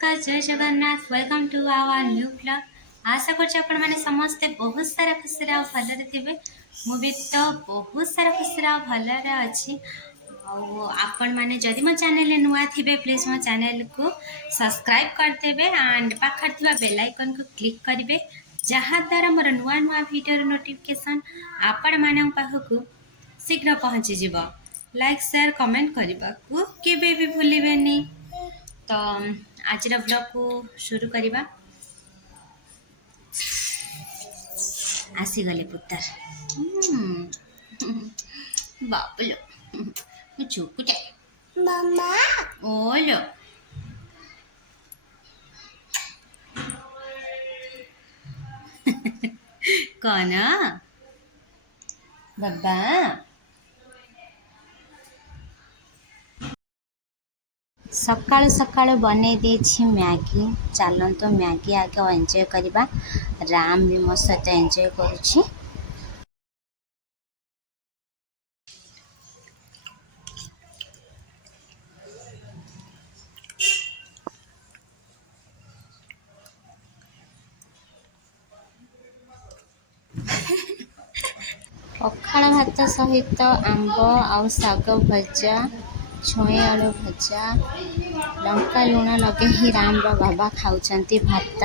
नमस्कार जय Jagannath welcome to our new blog. आशा कर समस्ते बहुत सारा खुशी भलरे थे। मुझे तो बहुत सारा खुशी भलरे अच्छी। आपण मैंने जदि मो चैनल नुआ थे प्लीज मो चैनल को सब्सक्राइब करदेवे एंड पाखर थी बेल आइकन को क्लिक करेंगे जहाँ द्वारा मोर नुआ नुआ वीडियो नोटिफिकेशन आपण मान पाखक शीघ्र पहुँची जीव। लाइक शेयर कमेंट करने को केबे भी भूलिबेनी। तो आज ब्लॉग को शुरू करवा। आसीगले पुतर बापलो चुकुटे मामा ओलो कौन बाबा सकाळु सकाळु बनै देछि मैगी। चलतो मैगी आगे एंजॉय करवा। राम भी मो सहित एंजॉय करुछि। पखाड़ भात सहित आंब आउ साग भजा छुई आलू भजा लंका लुण लगे ही राम रो बाबा खाऊचंती भात।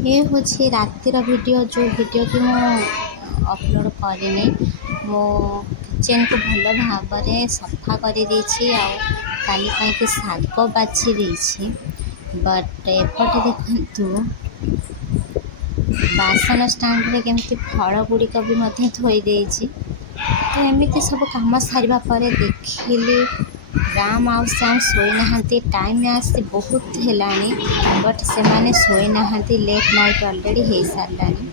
ये हूँ रातिर वीडियो जो वीडियो की मो अपलोड करनी। मो किचन को भल भाव सफा कर काली शाग बाछी देछि। बट एपटे देखु बासन स्टैंड रे केमती फल गुड़िक भी थोई देछि। तो एमती सब कम सारा पर देखिली राम आउ श्याम शोई नहांती। टाइम आसी बहुत हेलानी बट से माने शोई नहांती। लेट नाइट ऑलरेडी हो सारानी।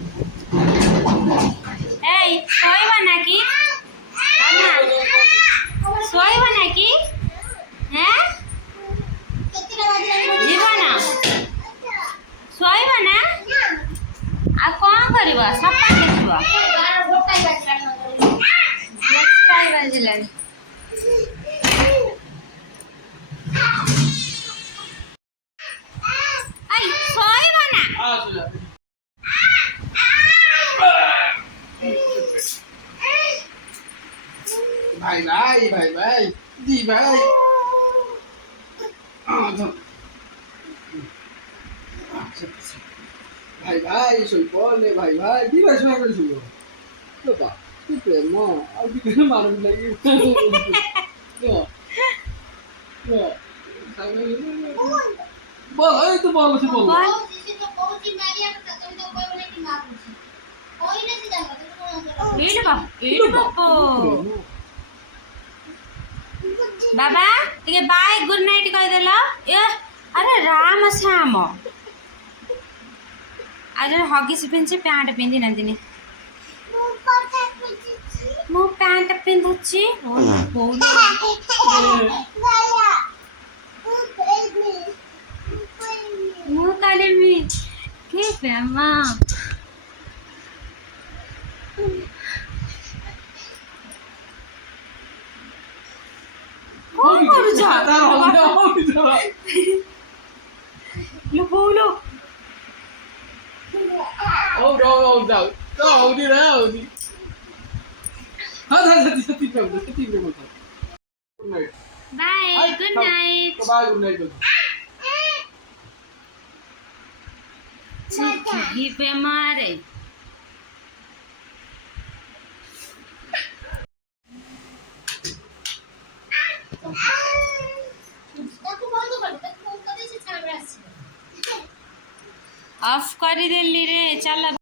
भाई भाई भाई भाई जी भाई भाई भाई सोई बोले भाई भाई दी भाई सोई कर सुनो तो बा तू प्रेम अब भी मारने लगी यो यो बोल ए तो बोल से बोल बाबा टे बाय गुड नाइट कहीदेल। अरे राम श्याम आज हगिस पिंधि पैंट पिंधि नंदिनी मु पैंट पिंधुची मु काले मी के प्रेमा Lo bolo. Oh no no no đi đâu đi. Hadi tiếp một. Good night. Bye. Good night. Bye good night. ही पे मारे ऑफ कर देली रे चल।